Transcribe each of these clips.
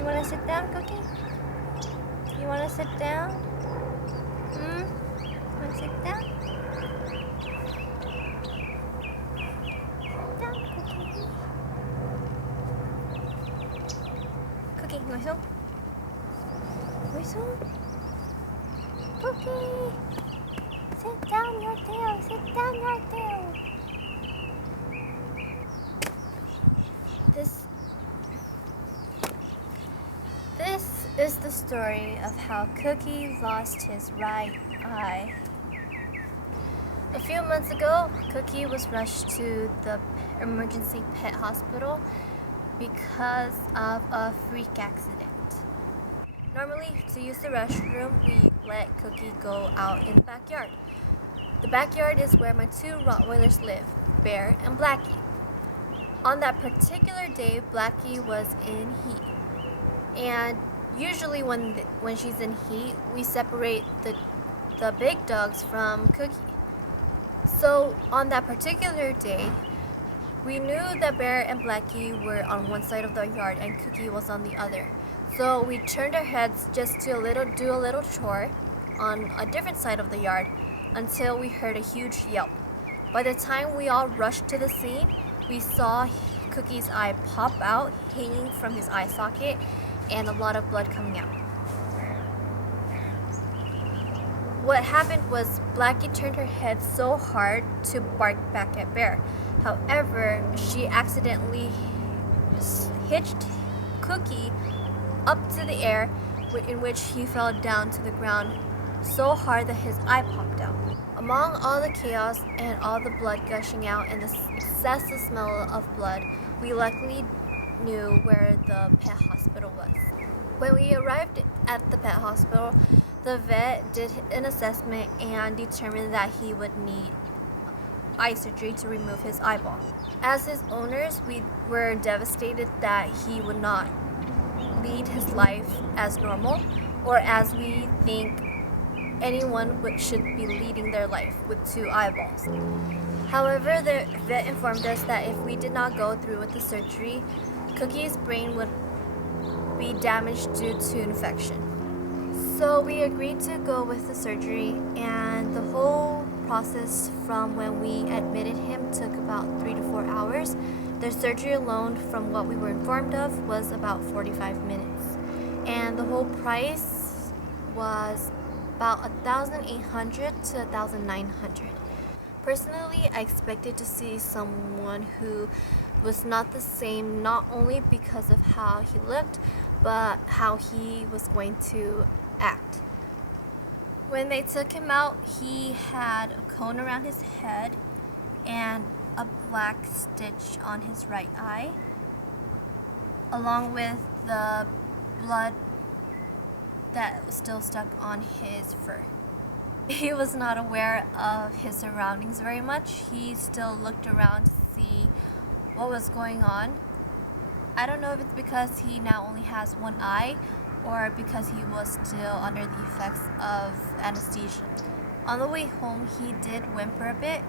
You want to sit down, Cookie? You want to sit down? Want to sit down? Sit down, Cookie. Cookie, ngồi xuống. Ngồi xuống. Cookie. Sit down your tail. Sit down your tail. This is the story of how Cookie lost his right eye. A few months ago, Cookie was rushed to the emergency pet hospital because of a freak accident. Normally, to use the restroom, we let Cookie go out in the backyard. The backyard is where my two Rottweilers live, Bear and Blackie. On that particular day, Blackie was in heat. And usually when she's in heat, we separate the big dogs from Cookie. So on that particular day, we knew that Bear and Blackie were on one side of the yard and Cookie was on the other. So we turned our heads just to do a little chore on a different side of the yard until we heard a huge yelp. By the time we all rushed to the scene, we saw Cookie's eye pop out, hanging from his eye socket, and a lot of blood coming out. What happened was Blackie turned her head so hard to bark back at Bear. However, she accidentally hitched Cookie up to the air, in which he fell down to the ground so hard that his eye popped out. Among all the chaos and all the blood gushing out and the excessive smell of blood, we luckily knew where the pet hospital was. When we arrived at the pet hospital, the vet did an assessment and determined that he would need eye surgery to remove his eyeball. As his owners, we were devastated that he would not lead his life as normal, or as we think anyone should be leading their life with two eyeballs. However, the vet informed us that if we did not go through with the surgery, Cookie's brain would be damaged due to infection. So we agreed to go with the surgery, and the whole process from when we admitted him took about 3 to 4 hours. The surgery alone, from what we were informed of, was about 45 minutes. And the whole price was about $1,800 to $1,900. Personally, I expected to see someone who was not the same, not only because of how he looked, but how he was going to act. When they took him out, he had a cone around his head and a black stitch on his right eye, along with the blood that was still stuck on his fur. He was not aware of his surroundings very much. He still looked around to see what was going on. I don't know if it's because he now only has one eye or because he was still under the effects of anesthesia. On the way home, he did whimper a bit.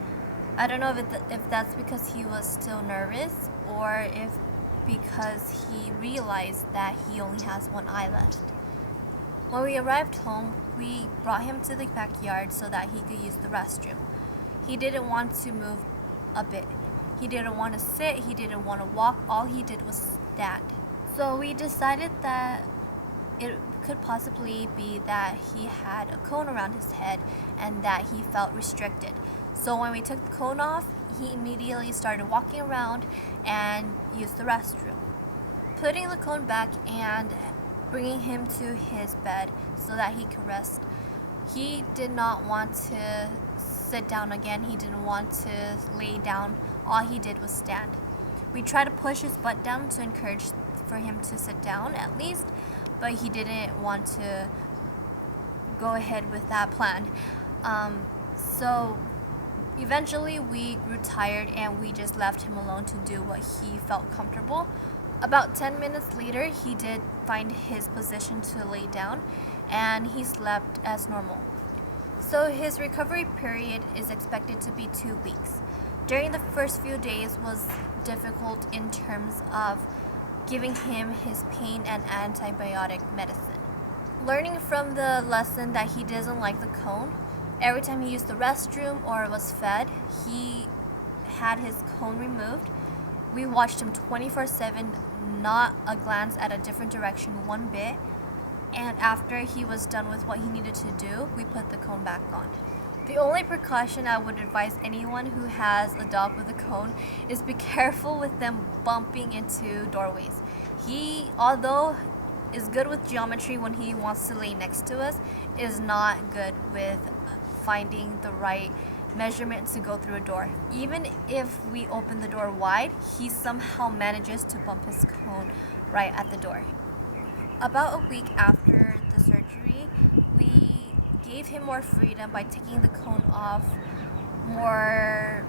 I don't know if that's because he was still nervous or if because he realized that he only has one eye left. When we arrived home, we brought him to the backyard so that he could use the restroom. He didn't want to move a bit. He didn't want to sit, he didn't want to walk, all he did was stand. So we decided that it could possibly be that he had a cone around his head and that he felt restricted. So when we took the cone off, he immediately started walking around and used the restroom. Putting the cone back and bringing him to his bed so that he could rest. He did not want to sit down again. He didn't want to lay down. All he did was stand. We tried to push his butt down to encourage for him to sit down at least, but he didn't want to go ahead with that plan. So eventually we grew tired and we just left him alone to do what he felt comfortable. About 10 minutes later, he did find his position to lay down, and he slept as normal. So his recovery period is expected to be 2 weeks. During the first few days was difficult in terms of giving him his pain and antibiotic medicine. Learning from the lesson that he doesn't like the cone, every time he used the restroom or was fed, he had his cone removed. We watched him 24/7, not a glance at a different direction one bit. And after he was done with what he needed to do, we put the cone back on. The only precaution I would advise anyone who has a dog with a cone is be careful with them bumping into doorways. He, although is good with geometry when he wants to lay next to us, is not good with finding the right measurement to go through a door. Even if we open the door wide, he somehow manages to bump his cone right at the door. About a week after the surgery, we gave him more freedom by taking the cone off more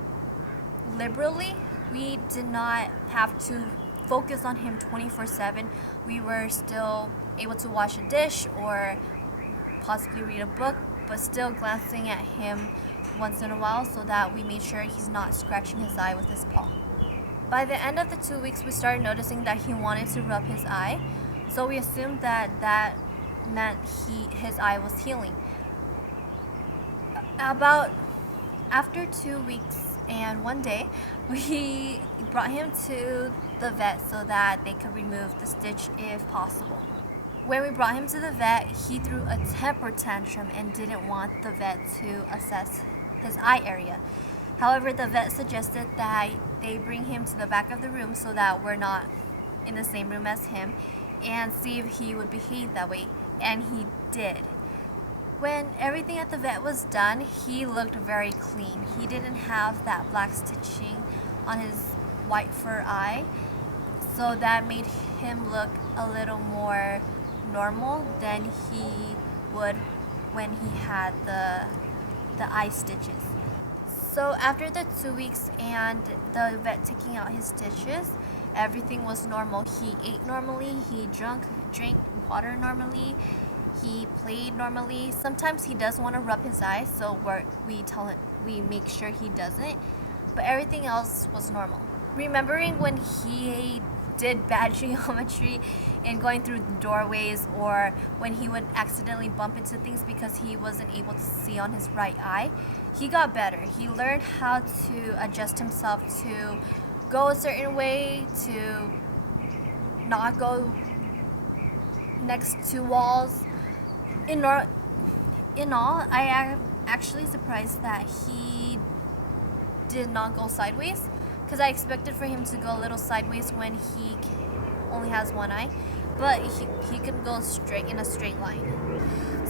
liberally. We did not have to focus on him 24/7. We were still able to wash a dish or possibly read a book, but still glancing at him once in a while so that we made sure he's not scratching his eye with his paw. By the end of the 2 weeks, we started noticing that he wanted to rub his eye, so we assumed that meant his eye was healing. About after 2 weeks and one day, we brought him to the vet so that they could remove the stitch if possible. When we brought him to the vet, he threw a temper tantrum and didn't want the vet to assess his eye area. However, the vet suggested that they bring him to the back of the room so that we're not in the same room as him and see if he would behave that way, and he did. When everything at the vet was done, he looked very clean. He didn't have that black stitching on his white fur eye, so that made him look a little more normal than he would when he had the eye stitches. So after the 2 weeks and the vet taking out his stitches, everything was normal. He ate normally, he drank water normally, he played normally. Sometimes he does want to rub his eyes, so we make sure he doesn't, but everything else was normal. Remembering when he did bad geometry and going through doorways, or when he would accidentally bump into things because he wasn't able to see on his right eye, he got better. He learned how to adjust himself to go a certain way, to not go next to walls. In all, I am actually surprised that he did not go sideways, because I expected for him to go a little sideways when he only has one eye, but he can go straight in a straight line.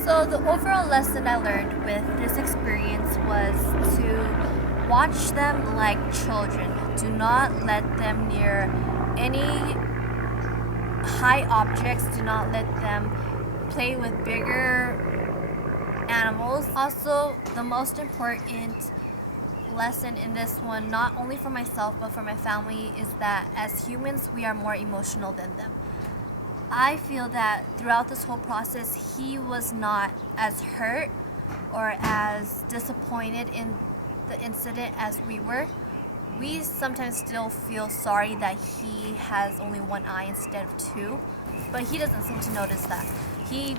So the overall lesson I learned with this experience was to watch them like children. Do not let them near any high objects. Do not let them play with bigger animals. Also, the most important lesson in this one, not only for myself but for my family, is that as humans we are more emotional than them. I feel that throughout this whole process he was not as hurt or as disappointed in the incident as we were. We sometimes still feel sorry that he has only one eye instead of two, but he doesn't seem to notice that. He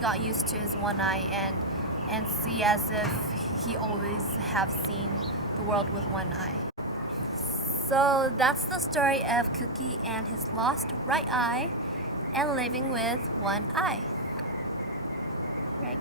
got used to his one eye and see as if he always have seen the world with one eye. So that's the story of Cookie and his lost right eye and living with one eye. Right?